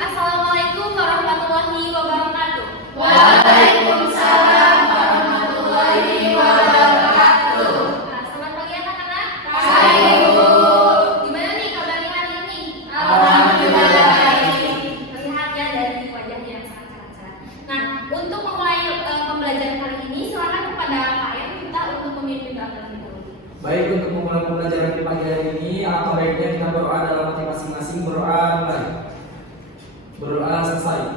Assalamualaikum warahmatullahi wabarakatuh. Waalaikumsalam warahmatullahi wabarakatuh. Nah, selamat pagi anak-anak. Hai Bu. Gimana nih kabarnya hari ini? Alhamdulillah baik. Terlihat ya dari wajahnya yang sangat cerah. Nah, untuk memulai pembelajaran kali ini, silakan kepada Pak Yan kita untuk memimpin doa terlebih dahulu. Baik, untuk memulai pembelajaran di pagi hari ini, alangkah baiknya kita berdoa dalam hati masing-masing. Berdoa mulai. Berdoa selesai.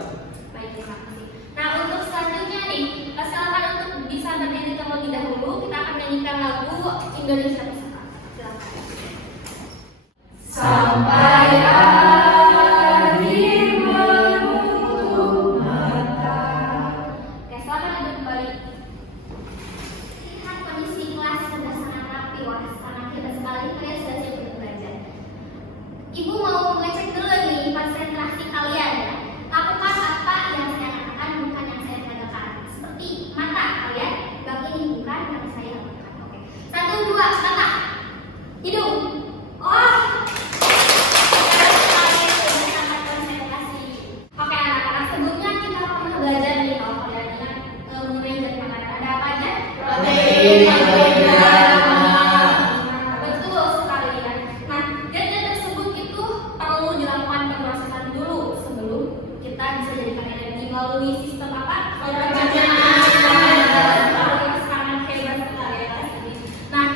Baik, terima kasih. Nah, untuk selanjutnya nih, silakan untuk bisa berdiri terlebih dahulu. Kita akan menyanyikan lagu Indonesia Bersatu. Silakan. Sampai akhir menutup mata. Oke, selamat duduk kembali. Lihat kondisi kelas sudah sangat rapi, wah sangat hebat sekali. Kalian sudah siap untuk belajar. Ibu mau ngecek dulu nih konsentrasi kalian ya. Lakukan apa yang saya katakan, bukan yang saya katakan. Seperti mata kalian, bang ini bukan yang saya katakan. Oke, 1, 2, mata, hidung. Oh, kalian sudah sangat konsentrasi. Oke anak-anak, sebelumnya kita pernah belajar nih kalau kalian ingat mengenai zat makanan. Ada apa aja? Protein, karbohidrat, lemak. Betul sekali ya. Nah, zat-zat tersebut itu perlu dilakukan pemrosesan dulu sebelum kita bisa jadikan energi melalui sistem apa? Pencernaan. Sangat hebat sekali ya Kak Siti. Nah,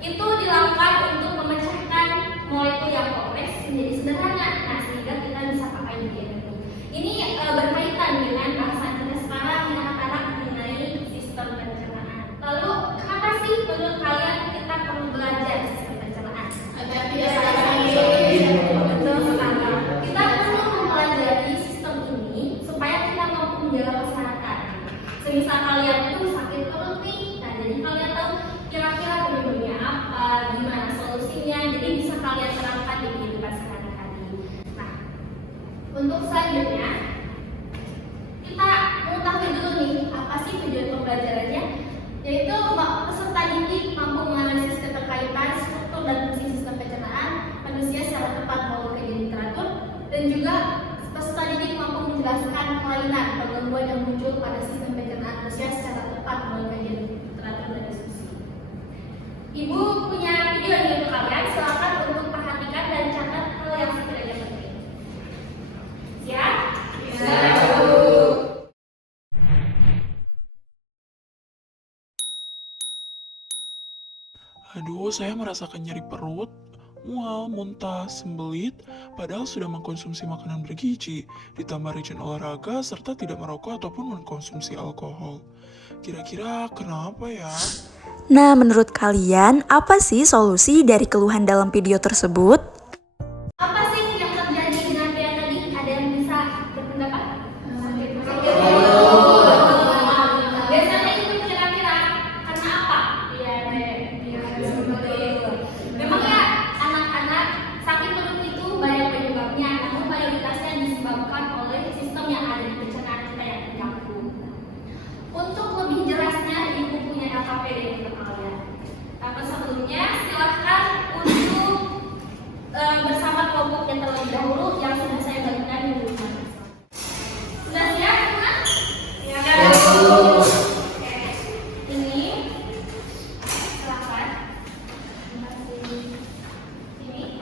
itu dilakukan untuk memecahkan molekul yang kompleks menjadi sederhana. Nah, sehingga kita bisa pakai di energi. Ini berkaitan dengan bahasan kita sekarang anak-anak mengenai sistem pencernaan. Lalu, kenapa sih menurut kalian kita perlu belajar sistem pencernaan? Agar tidak sakit. Betul sekali. Kita perlu mempelajari sistem ini supaya kita mampu menjaga kesehatan. Semisal kalian tuh sakit perut nih, nah jadi kalian tahu kira-kira penyebabnya apa, gimana solusinya, jadi bisa kalian terapkan di kehidupan sehari-hari. Nah, untuk selanjutnya kita mengetahui dulu nih apa sih tujuan pembelajarannya, yaitu peserta didik mampu menganalisis keterkaitan struktur dan fungsi sistem pencernaan manusia secara tepat melalui kajian literatur, dan juga peserta didik mampu menjelaskan kelainan atau gangguan yang muncul pada sistem pencernaan manusia secara tepat melalui kajian literatur dan diskusi. Ibu punya video nih untuk kalian, silakan untuk perhatikan dan catat hal yang sekiranya penting. Siap? Siap, Bu. Aduh, saya merasakan nyeri perut, mual, muntah, sembelit, padahal sudah mengkonsumsi makanan bergizi, ditambah rajin olahraga, serta tidak merokok ataupun mengkonsumsi alkohol. Kira-kira kenapa ya? Nah, menurut kalian, apa sih solusi dari keluhan dalam video tersebut? Apa sih yang terjadi dengan pria tadi? Ada yang bisa berpendapat? Biasanya itu kira-kira karena apa? Memang ya anak-anak sakit perut itu banyak penyebabnya, namun mayoritasnya disebabkan oleh sistem yang ada di pencernaan kita yang terganggu. Untuk lebih jelasnya, ibu punya LKPD untuk kalian. Tapi sebelumnya silahkan untuk bersama kelompoknya terlebih dahulu yang sudah saya bagikan di rumah. Sudah siap, teman? Siap, Bu. Oke. Ini silakan. Ini.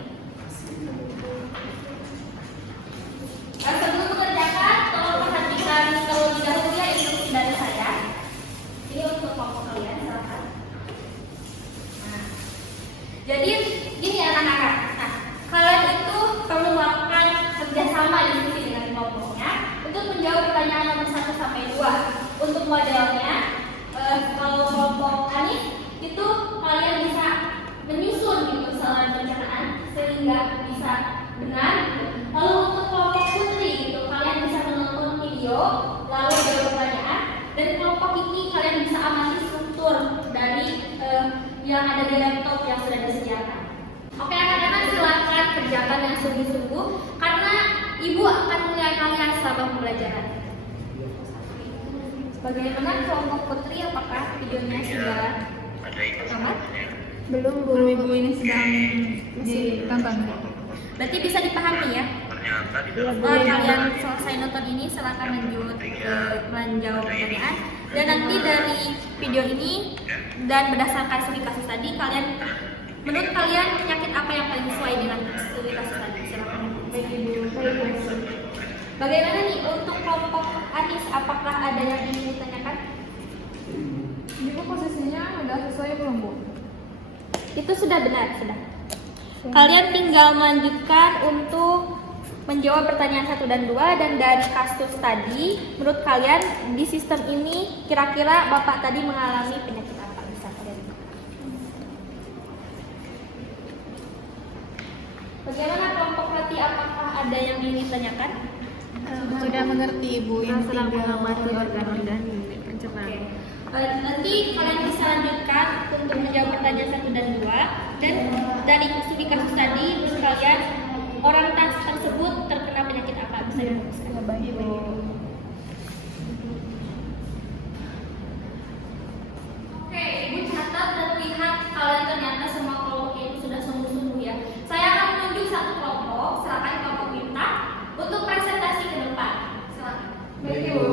Sebelum mengerjakan, tolong perhatikan terlebih dahulu ya instruksi dari saya. Ini untuk kelompok kalian, silakan. Nah, jadi gini anak-anak. Nah, kalian itu perlu melakukan kerjasama diskusi dengan kelompoknya untuk menjawab pertanyaan nomor 1 sampai 2. Untuk modelnya, kalau kelompok Anis itu kalian bisa menyusun gitu persoalan pencernaan sehingga bisa benar. Gitu. Lalu untuk kelompok Putri gitu, kalian bisa menonton video lalu jawab pertanyaan. Dan kelompok ini kalian bisa amati struktur dari yang ada di laptop yang sudah disediakan. Oke anak-anak, silakan kerjakan yang sungguh-sungguh karena ibu akan menilai kalian selama pembelajaran. Bagaimana kelompok Putri, apakah videonya sudah tamat? Belum Bu, ibu ini sedang ditonton. Berarti bisa dipahami ya? Setelah kalian selesai nonton ini, silakan lanjut ke menjawab pertanyaan. Dan nanti dari video ini dan berdasarkan studi kasus tadi, menurut kalian penyakit apa yang paling sesuai dengan studi kasus tadi? Silakan. Bagaimana nih untuk kelompok Anis? Apakah ada yang ingin ditanyakan? Ibu posisinya udah sesuai belum, Bu? Itu sudah benar, sudah. Kalian tinggal melanjutkan untuk menjawab pertanyaan 1 dan 2. Dan dari kasus tadi, menurut kalian di sistem ini kira-kira Bapak tadi mengalami penyakit apa? Bisa kalian? Bagaimana kelompok Rati? Apakah ada yang ingin ditanyakan? Sudah mengerti, Ibu. Yang sedang tinggal mengamati organ-organ pencernaan. Nanti kalian bisa lanjutkan untuk menjawab pertanyaan 1 dan 2. Dan dari studi kasus tadi, menurut kalian orang tersebut terkena penyakit apa? Bisa dirumuskan? baik, Bu. Oke, Ibu catat dan lihat kalian ternyata semua kelompok ini sudah sungguh-sungguh ya. Saya akan menunjuk satu kelompok, silakan kelompok Minta untuk presentasi ke depan. Silakan. Baik, Ibu.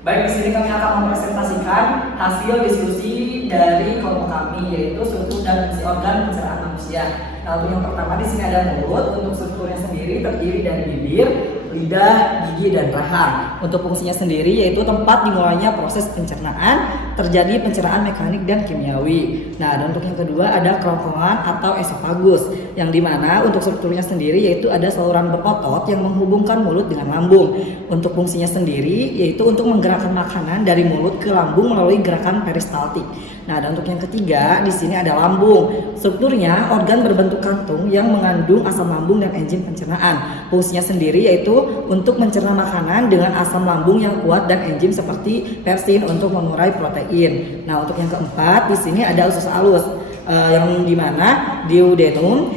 Baik, di sini kami akan mempresentasikan hasil diskusi dari kelompok kami, yaitu struktur dan fungsi organ pencernaan manusia. Nah, untuk yang pertama di sini ada mulut. Untuk strukturnya sendiri terdiri dari bibir, lidah, gigi, dan rahang. Untuk fungsinya sendiri yaitu tempat dimulainya proses pencernaan, terjadi pencernaan mekanik dan kimiawi. Nah, dan untuk yang kedua ada kerongkongan atau esofagus, yang dimana untuk strukturnya sendiri yaitu ada saluran berotot yang menghubungkan mulut dengan lambung. Untuk fungsinya sendiri yaitu untuk menggerakkan makanan dari mulut ke lambung melalui gerakan peristaltik. Nah, dan untuk yang ketiga di sini ada lambung. Strukturnya organ berbentuk kantung yang mengandung asam lambung dan enzim pencernaan. Fungsinya sendiri yaitu untuk mencerna makanan dengan asam lambung yang kuat dan enzim seperti pepsin untuk mengurai protein. Nah, untuk yang keempat di sini ada usus alus, yang dimana duodenum,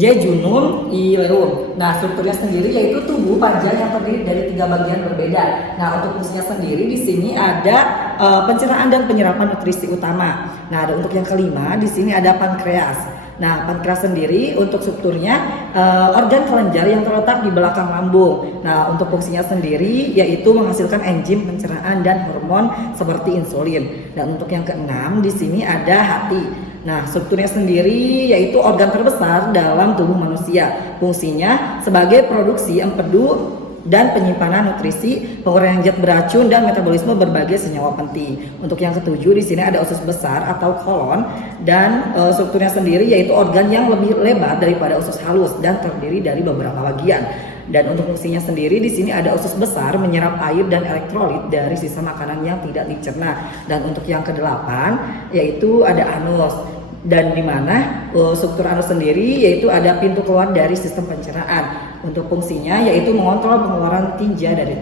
jejunum, ileum. Nah, strukturnya sendiri yaitu tubuh panjang yang terdiri dari 3 bagian berbeda. Nah, untuk fungsinya sendiri di sini ada pencernaan dan penyerapan nutrisi utama. Nah, ada untuk yang kelima di sini ada pankreas. Nah, pankreas sendiri untuk strukturnya organ kelenjar yang terletak di belakang lambung. Nah, untuk fungsinya sendiri yaitu menghasilkan enzim pencernaan dan hormon seperti insulin. Dan untuk yang keenam di sini ada hati. Nah, strukturnya sendiri yaitu organ terbesar dalam tubuh manusia. Fungsinya sebagai produksi empedu dan penyimpanan nutrisi, penguraian zat beracun dan metabolisme berbagai senyawa penting. Untuk yang ketujuh di sini ada usus besar atau kolon, dan strukturnya sendiri yaitu organ yang lebih lebar daripada usus halus dan terdiri dari beberapa bagian. Dan untuk fungsinya sendiri di sini ada usus besar menyerap air dan elektrolit dari sisa makanan yang tidak dicerna. Dan untuk yang kedelapan yaitu ada anus, dan di mana struktur anus sendiri yaitu ada pintu keluar dari sistem pencernaan. Untuk fungsinya yaitu mengontrol pengeluaran tinja dari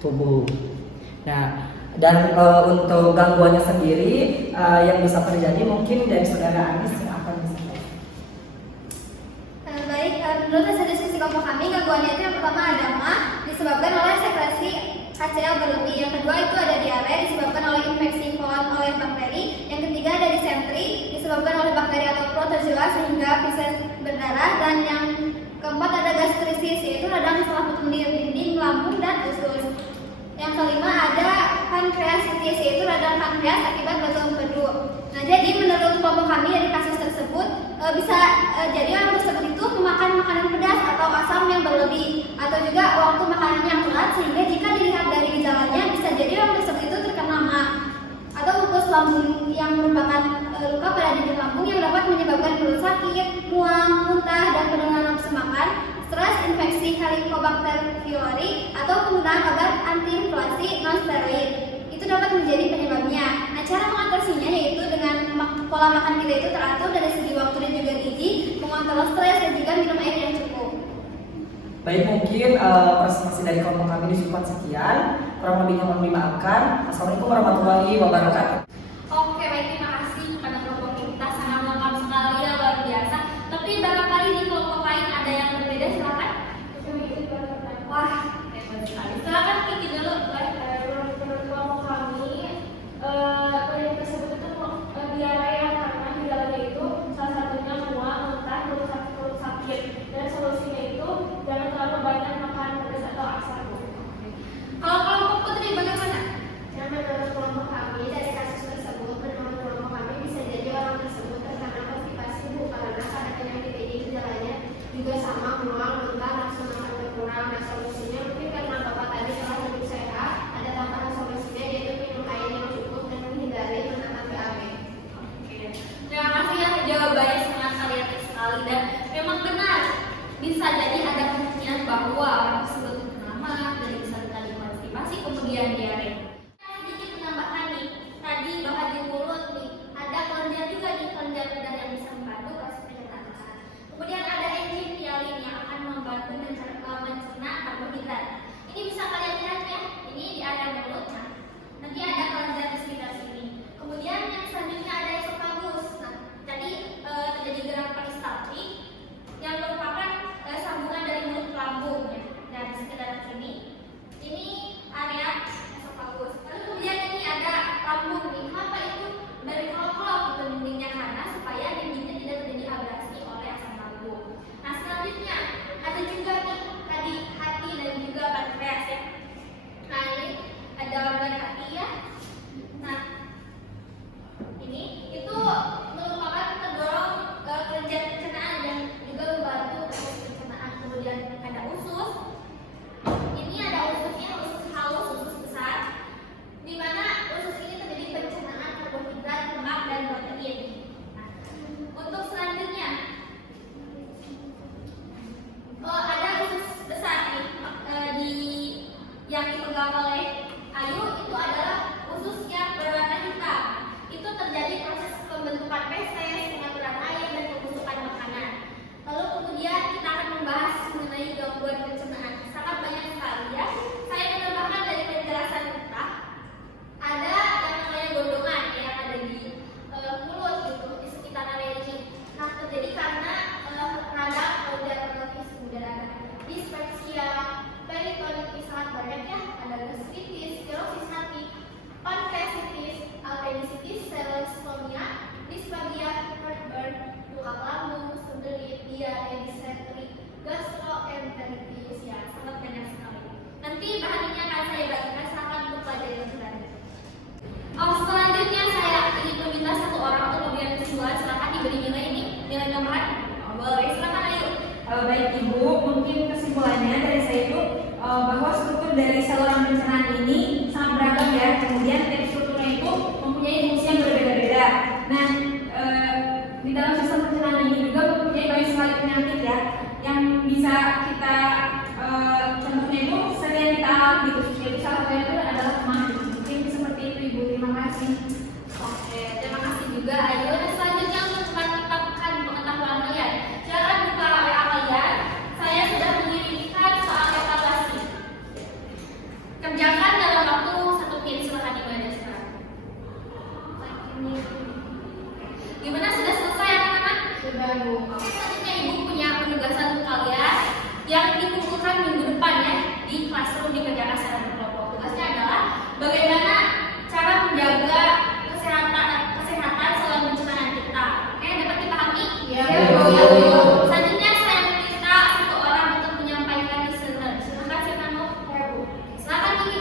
tubuh. Nah, dan untuk gangguannya sendiri yang bisa terjadi mungkin dari saudara Anis yang akan bisa. Baik, menurut hasil diskusi kelompok kami, gangguannya itu yang pertama ada mah disebabkan oleh sekresi HCl berlebih. Yang kedua itu ada diare disebabkan oleh infeksi kolon oleh bakteri. Yang ketiga ada disentri disebabkan oleh bakteri atau protozoa sehingga feses berdarah. Dan yang keempat ada gastritis yaitu radang di salah satu dinding lambung dan usus. Yang kelima ada pankreasitis yaitu radang pankreas akibat batu empedu. Nah, jadi menurut kelompok kami dari kasus tersebut bisa jadi orang tersebut itu memakan makanan pedas atau asam yang berlebih, atau juga waktu makanannya yang berat, sehingga jika dilihat dari gejalanya bisa jadi orang tersebut itu terkena MA atau lupus lambung yang merupakan luka pada dinding lambung yang dapat menyebabkan perut sakit, mual, muntah, dan penurunan nafsu makan, stres, infeksi Helicobacter pylori, atau penggunaan obat antiinflamasi non-steroid. Itu dapat menjadi penyebabnya. Nah, cara mengatasinya yaitu dengan pola makan kita itu teratur dari segi waktu dan juga gizi, mengontrol stres, dan juga minum air yang cukup. Baik, mungkin presentasi dari kelompok kami cukup sekian. Kurang lebihnya mohon dimaafkan. Assalamualaikum warahmatullahi wabarakatuh. Oke, baik, terima kasih kepada kelompok kita, sangat lengkap sekali ya, luar biasa. Tapi barangkali di kelompok lain ada yang berbeda, silakan. Wah, hebat sekali. Silakan Kiki dulu. Menurut kelompok kami, penyakit tersebut itu diare yang karena di dalamnya itu salah satunya mual, muntah, perut sakit, dan solusinya itu jangan terlalu banyak makan pedas atau asam. Kalau kelompok Putri bagaimana? Dan menurut kelompok kami, dari kasus tersebut, menurut kelompok kami bisa jadi orang tersebut terkena konstipasi bu, karena pada penyakit ini gejalanya juga sama, mual, muntah, nafsu makan berkurang. Nah, solusinya mungkin karena Bapak tadi telah hidup sehat, ada tambahan solusinya yaitu minum air yang cukup dan menghindari menahan BAB. Terima kasih ya, jawabannya sangat variatif sekali dan memang benar. Bisa jadi ada kemungkinan bahwa orang tersebut terkena mah, dan bisa tadi konstipasi kemudian diare. Sedikit menambahkan nih, tadi bahan di mulut nih, ada kelenjar juga nih, kelenjar lidah yang bisa membantu proses pencernaan. Kemudian ada enzim hialin yang akan membantu mencerna karbohidrat. Ini bisa kalian lihat ya, ini di area mulut. Nah, nanti ada kelenjar di sekitar sini. Kemudian yang selanjutnya ada esofagus. Nah, tadi terjadi gerak peristaltik yang merupakan sambungan dari mulut ke lambung ya. Dan di sekitar sini ini area esofagus. Lalu kemudian ini ada lambung nih. Apa itu? Dari kolok-kolok itu dindingnya karena supaya dindingnya tidak terjadi abrasi oleh asam lambung. Nah, selanjutnya ada juga nih tadi hati dan juga pankreas ya. Nah, ini ada organ hati ya. Nah, ini itu merupakan pendorong kelenjar pencernaan yang juga membantu proses pencernaan. Kemudian ada usus. Ini ada ususnya, usus halus, usus besar, di mana usus ini terjadi pencernaan karbohidrat, lemak dan protein. Nah, untuk selanjutnya ada usus besar nih yang dipegang oleh Ayu, itu adalah usus yang berwarna hitam. Itu terjadi proses pembentukan feses, pengaturan air dan pembusukan makanan. Lalu kemudian kita akan membahas mengenai gangguan pencernaan. Sangat banyak sekali ya. Saya menambahkan dari penjelasan kita, ada yang namanya gondongan yang ada di mulut gitu, di sekitar area ini. Nah, terjadi karena radang dermatitis, kemudian ada dispepsia, peritonitis sangat banyak ya, ada gastritis, cirrhosis hati, pankreatitis, appendicitis, selestomia, disfagia, heartburn, luka lambung, sembelit, diare, dysentery, gastroenteritis ya, sangat banyak sekali. Nanti bahannya akan saya bagikan, silakan untuk pelajari lebih lanjut. Selanjutnya saya ingin meminta satu orang untuk memberikan kesimpulan. Silakan diberi nilai ini, nilai tambahan. Boleh, silakan Ayu. Baik Ibu, mungkin kesimpulannya dari saya itu bahwa struktur dari saluran pencernaan ini sangat beragam ya. Kemudian tiap strukturnya itu mempunyai fungsi yang berbeda-beda. Nah, di dalam sistem pencernaan ini juga mempunyai banyak sekali penyakit ya, yang bisa kita contohnya itu sering yang kita alami gitu. Yaitu salah satunya itu adalah mah. Mungkin seperti itu Ibu. Terima kasih. Oke, terima kasih juga Ayu. Dan selanjutnya untuk menetapkan pengetahuan kalian, silakan buka WA kalian. Saya sudah mengirimkan soal evaluasi. Kerjakan dalam waktu 1 menit. Silakan dimulai sekarang. Gimana, sudah selesai anak-anak? Sudah Bu. Selanjutnya Ibu punya penugasan untuk kalian yang dikumpulkan minggu depan ya di classroom, dikerjakan secara berkelompok. Tugasnya adalah bagaimana cara menjaga kesehatan saluran pencernaan kita. Oke, dapat dipahami? Iya, Bu. Bu. Selanjutnya saya meminta satu orang untuk menyampaikan listener. Silakan siapa mau? Ya Bu, Silakan ini.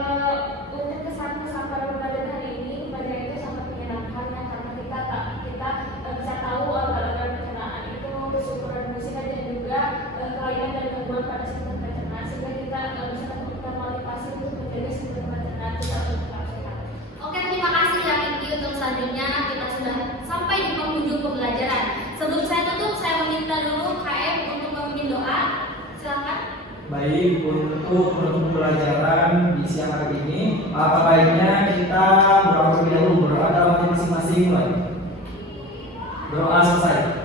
untuk kesan-kesan pada pembelajaran hari ini, pembelajaran itu sangat menyenangkan ya, karena kita bisa tahu organ-organ pencernaan itu bersyukuran musik dan juga kelainan dan gangguan pada sistem pencernaan, sehingga kita bisa memberikan motivasi untuk menjaga sistem pencernaan kita untuk tetap sehat. Oke, terima kasih ya Kiki. Untuk selanjutnya kita sudah sampai di penghujung pembelajaran. Sebelum saya tutup, saya meminta dulu KM untuk memimpin doa. Silakan. Baik, untuk pembelajaran di siang hari ini, apa baiknya kita berdoa terlebih dahulu, berdoa dalam hati masing-masing. Doa selesai.